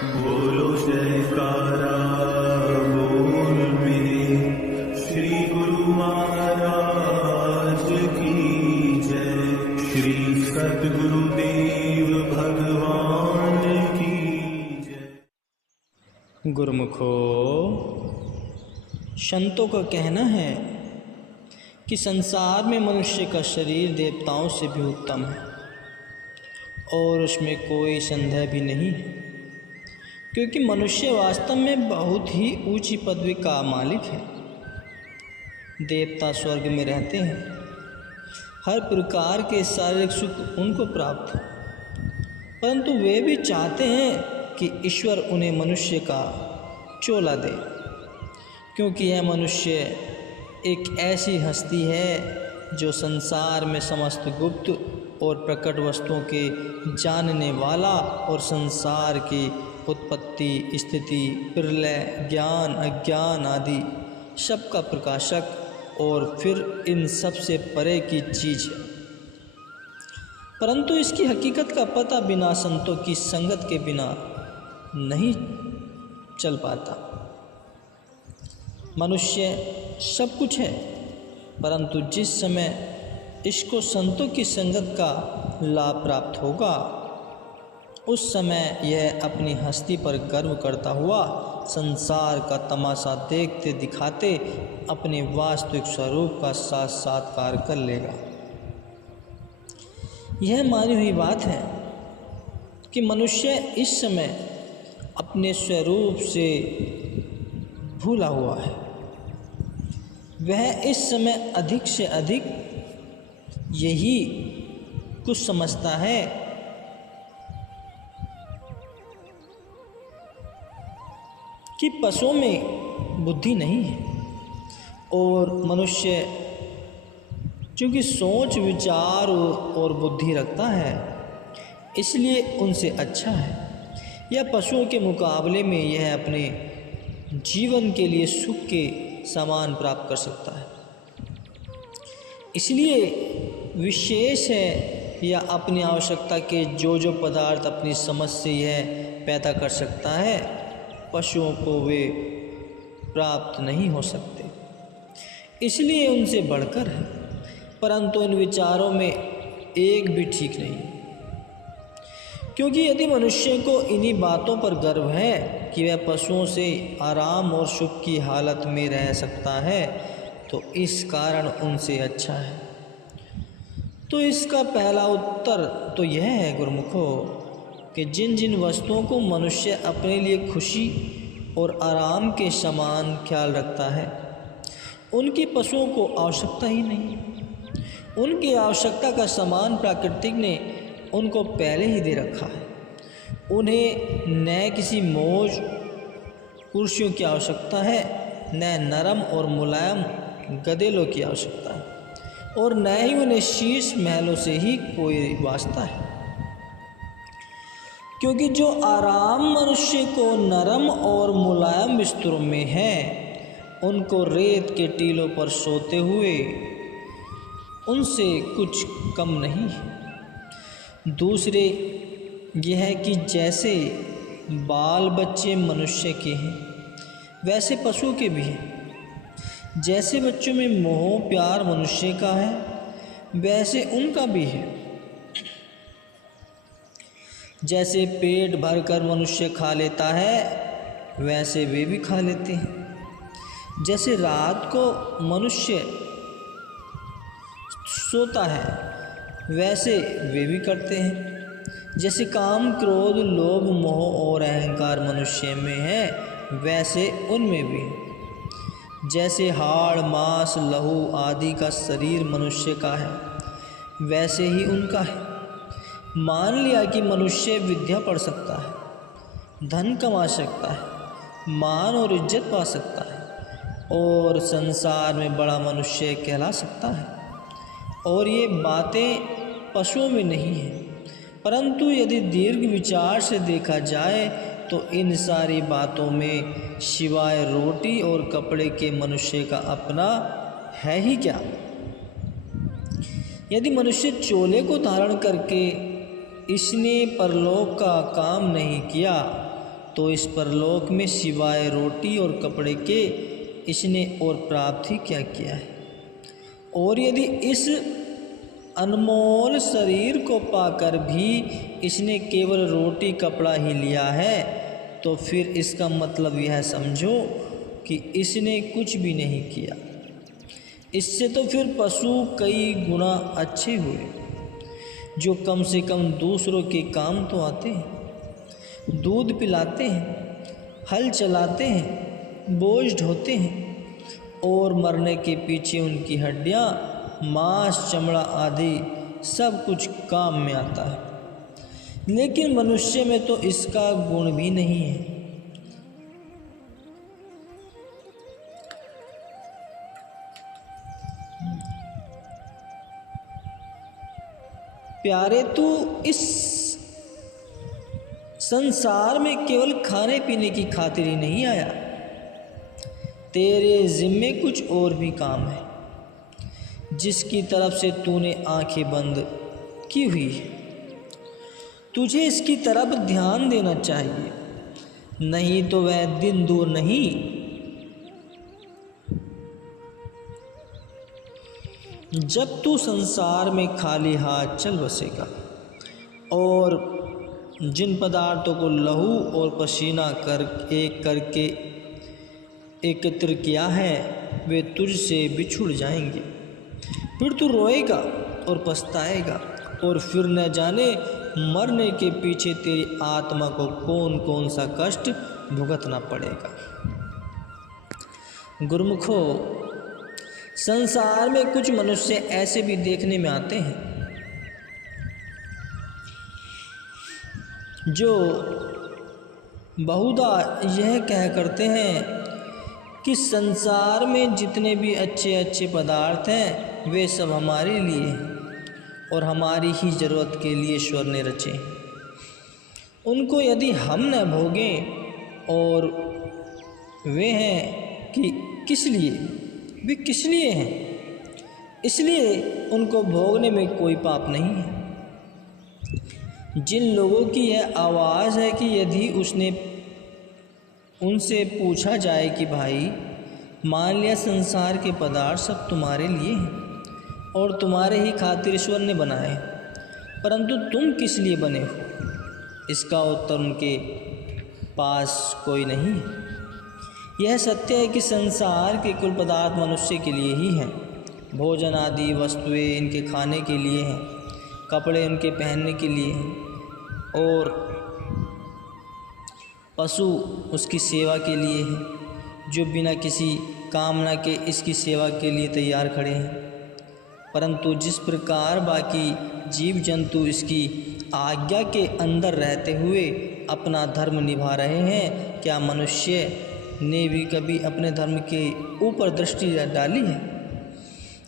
बोलो जयकारा बोल मेरे श्री गुरु महाराज की जय। श्री सद्गुरुदेव भगवान की जय। गुरुमुखो, संतों का कहना है कि संसार में मनुष्य का शरीर देवताओं से भी उत्तम है और उसमें कोई संदेह भी नहीं, क्योंकि मनुष्य वास्तव में बहुत ही ऊंची पदवी का मालिक है। देवता स्वर्ग में रहते हैं, हर प्रकार के शारीरिक सुख उनको प्राप्त है, परंतु वे भी चाहते हैं कि ईश्वर उन्हें मनुष्य का चोला दे, क्योंकि यह मनुष्य एक ऐसी हस्ती है जो संसार में समस्त गुप्त और प्रकट वस्तुओं के जानने वाला और संसार की उत्पत्ति, स्थिति, प्रलय, ज्ञान, अज्ञान आदि सबका प्रकाशक और फिर इन सब से परे की चीज़ है। परंतु इसकी हकीकत का पता बिना संतों की संगत के बिना नहीं चल पाता। मनुष्य सब कुछ है, परंतु जिस समय इसको संतों की संगत का लाभ प्राप्त होगा, उस समय यह अपनी हस्ती पर गर्व करता हुआ संसार का तमाशा देखते दिखाते अपने वास्तविक स्वरूप का साक्षात्कार कर लेगा। यह मानी हुई बात है कि मनुष्य इस समय अपने स्वरूप से भूला हुआ है। वह इस समय अधिक से अधिक यही कुछ समझता है कि पशुओं में बुद्धि नहीं है और मनुष्य चूँकि सोच विचार और बुद्धि रखता है, इसलिए उनसे अच्छा है। यह पशुओं के मुकाबले में यह अपने जीवन के लिए सुख के सामान प्राप्त कर सकता है, इसलिए विशेष है या अपनी आवश्यकता के जो पदार्थ अपनी समझ से यह पैदा कर सकता है, पशुओं को वे प्राप्त नहीं हो सकते, इसलिए उनसे बढ़कर है। परंतु इन विचारों में एक भी ठीक नहीं, क्योंकि यदि मनुष्य को इन्हीं बातों पर गर्व है कि वह पशुओं से आराम और सुख की हालत में रह सकता है, तो इस कारण उनसे अच्छा है। तो इसका पहला उत्तर तो यह है गुरुमुखो कि जिन जिन वस्तुओं को मनुष्य अपने लिए खुशी और आराम के समान ख्याल रखता है, उनकी पशुओं को आवश्यकता ही नहीं। उनकी आवश्यकता का सामान प्रकृति ने उनको पहले ही दे रखा है। उन्हें न किसी मौज कुर्सियों की आवश्यकता है, न नरम और मुलायम गदेलों की आवश्यकता है, और न ही उन्हें शीश महलों से ही कोई वास्ता है, क्योंकि जो आराम मनुष्य को नरम और मुलायम बिस्तरों में है, उनको रेत के टीलों पर सोते हुए उनसे कुछ कम नहीं है। दूसरे यह है कि जैसे बाल बच्चे मनुष्य के हैं, वैसे पशुओं के भी हैं। जैसे बच्चों में मोह प्यार मनुष्य का है, वैसे उनका भी है। जैसे पेट भरकर मनुष्य खा लेता है, वैसे वे भी खा लेते हैं। जैसे रात को मनुष्य सोता है, वैसे वे भी करते हैं। जैसे काम क्रोध लोभ मोह और अहंकार मनुष्य में है, वैसे उनमें भी है। जैसे हाड़ मांस लहू आदि का शरीर मनुष्य का है, वैसे ही उनका है। मान लिया कि मनुष्य विद्या पढ़ सकता है, धन कमा सकता है, मान और इज्जत पा सकता है और संसार में बड़ा मनुष्य कहला सकता है, और ये बातें पशुओं में नहीं हैं। परंतु यदि दीर्घ विचार से देखा जाए तो इन सारी बातों में सिवाय रोटी और कपड़े के मनुष्य का अपना है ही क्या। यदि मनुष्य चोले को धारण करके इसने परलोक का काम नहीं किया तो इस परलोक में सिवाय रोटी और कपड़े के इसने और प्राप्त ही क्या किया है। और यदि इस अनमोल शरीर को पाकर भी इसने केवल रोटी कपड़ा ही लिया है तो फिर इसका मतलब यह समझो कि इसने कुछ भी नहीं किया। इससे तो फिर पशु कई गुना अच्छे हुए जो कम से कम दूसरों के काम तो आते हैं, दूध पिलाते हैं, हल चलाते हैं, बोझ ढोते हैं और मरने के पीछे उनकी हड्डियाँ, मांस, चमड़ा आदि सब कुछ काम में आता है। लेकिन मनुष्य में तो इसका गुण भी नहीं है। प्यारे, तू इस संसार में केवल खाने पीने की खातिर ही नहीं आया, तेरे जिम्मे कुछ और भी काम है जिसकी तरफ से तूने आंखें बंद की हुई है। तुझे इसकी तरफ ध्यान देना चाहिए, नहीं तो वह दिन दूर नहीं जब तू संसार में खाली हाथ चल बसेगा और जिन पदार्थों को लहू और पसीना कर एक करके एकत्र किया है वे तुझसे बिछुड़ जाएंगे। फिर तू रोएगा और पछताएगा और फिर न जाने मरने के पीछे तेरी आत्मा को कौन कौन सा कष्ट भुगतना पड़ेगा। गुरुमुखो, संसार में कुछ मनुष्य ऐसे भी देखने में आते हैं जो बहुधा यह कह करते हैं कि संसार में जितने भी अच्छे अच्छे पदार्थ हैं वे सब हमारे लिए हैं और हमारी ही ज़रूरत के लिए ईश्वर ने रचे हैं। उनको यदि हम न भोगें और वे हैं कि किस लिए, वे किस लिए हैं, इसलिए उनको भोगने में कोई पाप नहीं है। जिन लोगों की यह आवाज़ है कि यदि उनसे पूछा जाए कि भाई मान लिया संसार के पदार्थ सब तुम्हारे लिए हैं और तुम्हारे ही खातिर ईश्वर ने बनाए, परंतु तुम किस लिए बने हो, इसका उत्तर उनके पास कोई नहीं है। यह सत्य है कि संसार के कुल पदार्थ मनुष्य के लिए ही हैं। भोजन आदि वस्तुएं इनके खाने के लिए हैं, कपड़े इनके पहनने के लिए हैं और पशु उसकी सेवा के लिए हैं जो बिना किसी कामना के इसकी सेवा के लिए तैयार खड़े हैं। परंतु जिस प्रकार बाकी जीव जंतु इसकी आज्ञा के अंदर रहते हुए अपना धर्म निभा रहे हैं, क्या मनुष्य ने भी कभी अपने धर्म के ऊपर दृष्टि डाली है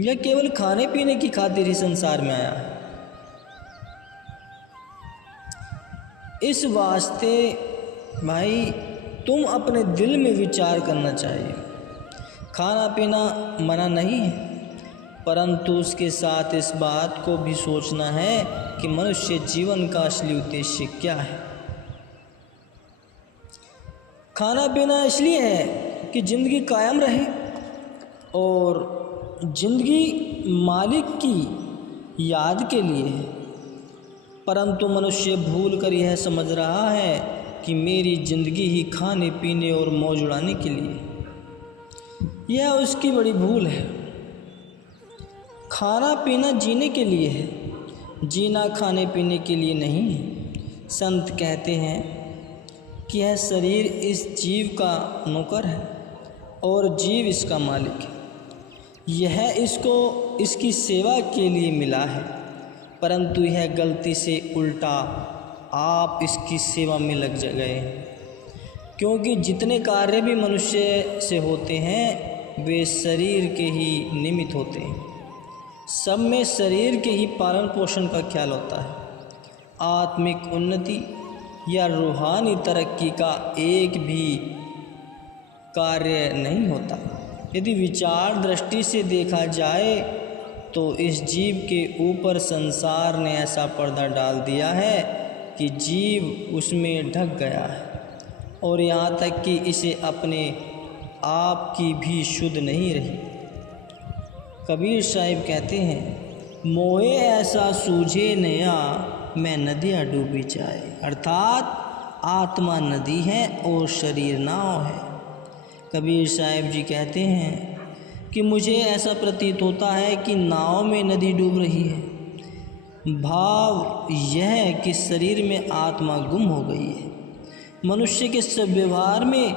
या केवल खाने पीने की खातिर ही संसार में आया है? इस वास्ते भाई तुम अपने दिल में विचार करना चाहिए। खाना पीना मना नहीं है, परंतु उसके साथ इस बात को भी सोचना है कि मनुष्य जीवन का असली उद्देश्य क्या है। खाना पीना इसलिए है कि ज़िंदगी कायम रहे और ज़िंदगी मालिक की याद के लिए है, परंतु मनुष्य भूल कर यह समझ रहा है कि मेरी ज़िंदगी ही खाने पीने और मौज उड़ाने के लिए। यह उसकी बड़ी भूल है। खाना पीना जीने के लिए है, जीना खाने पीने के लिए नहीं है। संत कहते हैं कि यह शरीर इस जीव का नौकर है और जीव इसका मालिक है। यह इसको इसकी सेवा के लिए मिला है, परंतु यह गलती से उल्टा आप इसकी सेवा में लग गए हैं, क्योंकि जितने कार्य भी मनुष्य से होते हैं वे शरीर के ही निमित्त होते हैं। सब में शरीर के ही पालन पोषण का ख्याल होता है। आत्मिक उन्नति या रूहानी तरक्की का एक भी कार्य नहीं होता। यदि विचार दृष्टि से देखा जाए तो इस जीव के ऊपर संसार ने ऐसा पर्दा डाल दिया है कि जीव उसमें ढक गया है और यहाँ तक कि इसे अपने आप की भी शुद्ध नहीं रही। कबीर साहिब कहते हैं, मोहे ऐसा सूझे नया मैं नदियाँ डूबी जाए, अर्थात आत्मा नदी है और शरीर नाव है। कबीर साहिब जी कहते हैं कि मुझे ऐसा प्रतीत होता है कि नाव में नदी डूब रही है। भाव यह है कि शरीर में आत्मा गुम हो गई है। मनुष्य के सब व्यवहार में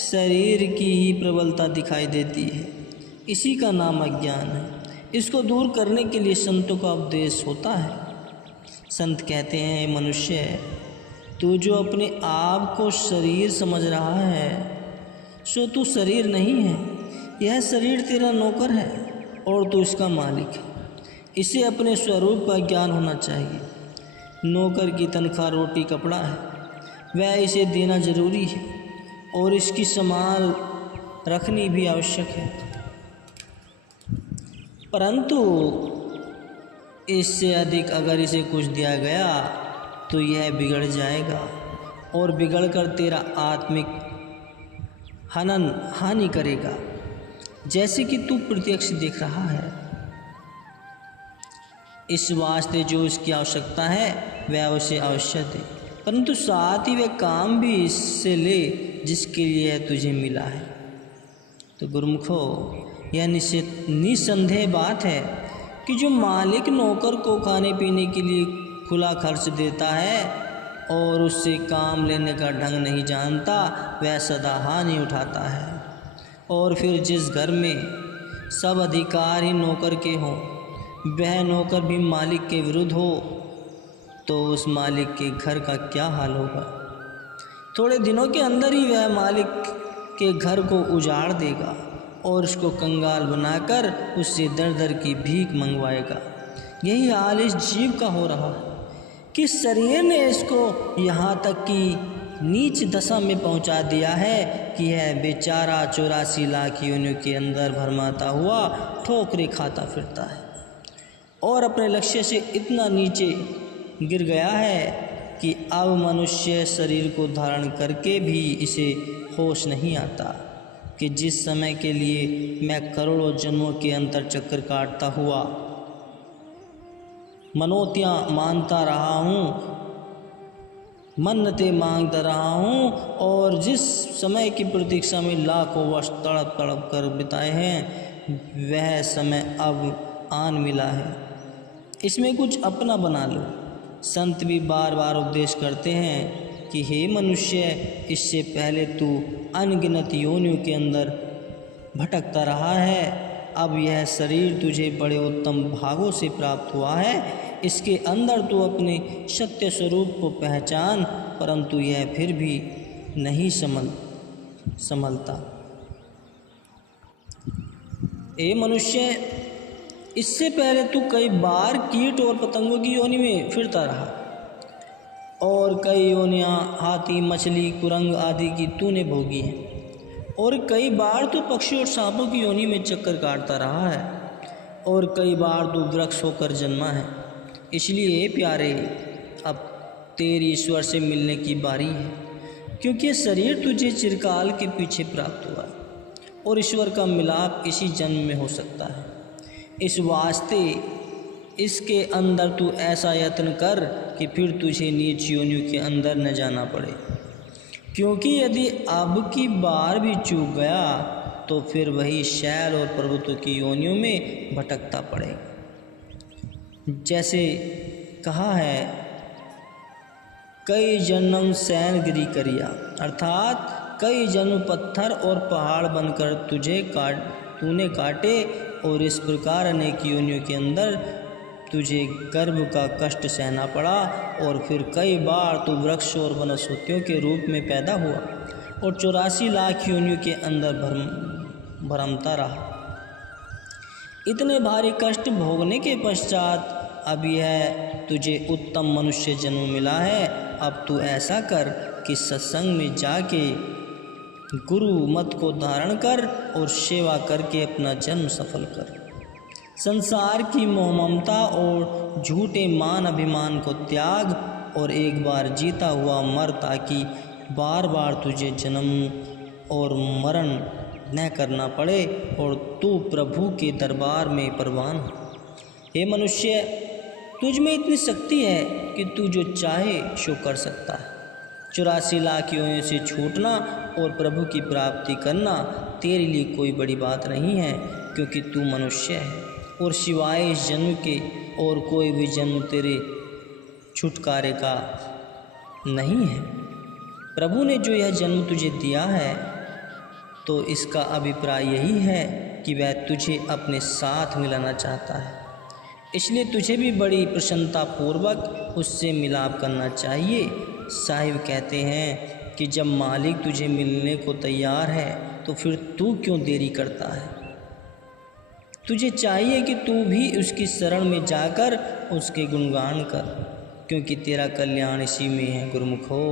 शरीर की ही प्रबलता दिखाई देती है। इसी का नाम अज्ञान है। इसको दूर करने के लिए संतों का उपदेश होता है। संत कहते हैं, मनुष्य तू जो अपने आप को शरीर समझ रहा है सो तू शरीर नहीं है। यह शरीर तेरा नौकर है और तू इसका मालिक है। इसे अपने स्वरूप का ज्ञान होना चाहिए। नौकर की तनख्वाह रोटी कपड़ा है, वह इसे देना जरूरी है और इसकी संभाल रखनी भी आवश्यक है। परंतु इससे अधिक अगर इसे कुछ दिया गया तो यह बिगड़ जाएगा और बिगड़कर तेरा आत्मिक हानि करेगा, जैसे कि तू प्रत्यक्ष देख रहा है। इस वास्ते जो इसकी आवश्यकता है वह उसे अवश्य दे, परंतु साथ ही वह काम भी इससे ले जिसके लिए तुझे मिला है। तो गुरुमुखो, यह निसंदेह बात है कि जो मालिक नौकर को खाने पीने के लिए खुला खर्च देता है और उससे काम लेने का ढंग नहीं जानता, वह सदा हानि उठाता है। और फिर जिस घर में सब अधिकार ही नौकर के हों, वह नौकर भी मालिक के विरुद्ध हो, तो उस मालिक के घर का क्या हाल होगा। थोड़े दिनों के अंदर ही वह मालिक के घर को उजाड़ देगा और उसको कंगाल बनाकर उससे दर दर की भीख मंगवाएगा। यही हाल इस जीव का हो रहा है कि शरीर ने इसको यहाँ तक कि नीच दशा में पहुँचा दिया है कि यह बेचारा 84 लाख योनियों के अंदर भरमाता हुआ ठोकरे खाता फिरता है और अपने लक्ष्य से इतना नीचे गिर गया है कि अब मनुष्य शरीर को धारण करके भी इसे होश नहीं आता कि जिस समय के लिए मैं करोड़ों जन्मों के अंतर चक्कर काटता हुआ मनोतियाँ मानता रहा हूँ, मन्नतें मांगता रहा हूँ, और जिस समय की प्रतीक्षा में लाखों वर्ष तड़प तड़प कर बिताए हैं, वह समय अब आन मिला है। इसमें कुछ अपना बना लो। संत भी बार बार उपदेश करते हैं कि हे मनुष्य, इससे पहले तू अनगिनत योनियों के अंदर भटकता रहा है। अब यह शरीर तुझे बड़े उत्तम भागों से प्राप्त हुआ है। इसके अंदर तू अपने सत्य स्वरूप को पहचान, परंतु यह फिर भी नहीं संभलता। ए मनुष्य, इससे पहले तू कई बार कीट और पतंगों की योनि में फिरता रहा और कई योनियाँ हाथी, मछली, कुरंग आदि की तूने भोगी हैं, और कई बार तू पक्षी और सांपों की योनि में चक्कर काटता रहा है, और कई बार तू वृक्ष होकर जन्मा है। इसलिए प्यारे, अब तेरी ईश्वर से मिलने की बारी है, क्योंकि शरीर तुझे चिरकाल के पीछे प्राप्त हुआ और ईश्वर का मिलाप इसी जन्म में हो सकता है। इस वास्ते इसके अंदर तू ऐसा यत्न कर कि फिर तुझे नीच योनियों के अंदर न जाना पड़े, क्योंकि यदि अब की बार भी चूक गया तो फिर वही शैल और पर्वतों की योनियों में भटकता पड़ेगा। जैसे कहा है, कई जन्म सैन गिरी करिया, अर्थात कई जन्म पत्थर और पहाड़ बनकर तूने काटे, और इस प्रकार अनेक योनियों के अंदर तुझे गर्भ का कष्ट सहना पड़ा, और फिर कई बार तू वृक्ष और वनस्पतियों के रूप में पैदा हुआ और 84 लाख योनियों के अंदर भरमता रहा। इतने भारी कष्ट भोगने के पश्चात अब यह तुझे उत्तम मनुष्य जन्म मिला है। अब तू ऐसा कर कि सत्संग में जाके गुरु मत को धारण कर और सेवा करके अपना जन्म सफल कर। संसार की मोह ममता और झूठे मान अभिमान को त्याग और एक बार जीता हुआ मर, ताकि बार बार तुझे जन्म और मरण न करना पड़े और तू प्रभु के दरबार में परवान हो। हे मनुष्य, तुझ में इतनी शक्ति है कि तू जो चाहे सो कर सकता है। 84 लाख योनियों से छूटना और प्रभु की प्राप्ति करना तेरे लिए कोई बड़ी बात नहीं है, क्योंकि तू मनुष्य है और सिवाय इस जन्म के और कोई भी जन्म तेरे छुटकारे का नहीं है। प्रभु ने जो यह जन्म तुझे दिया है तो इसका अभिप्राय यही है कि वह तुझे अपने साथ मिलाना चाहता है, इसलिए तुझे भी बड़ी प्रसन्नतापूर्वक उससे मिलाप करना चाहिए। साहिब कहते हैं कि जब मालिक तुझे मिलने को तैयार है तो फिर तू क्यों देरी करता है। तुझे चाहिए कि तू भी उसकी शरण में जाकर उसके गुणगान कर, क्योंकि तेरा कल्याण इसी में है गुरुमुखो।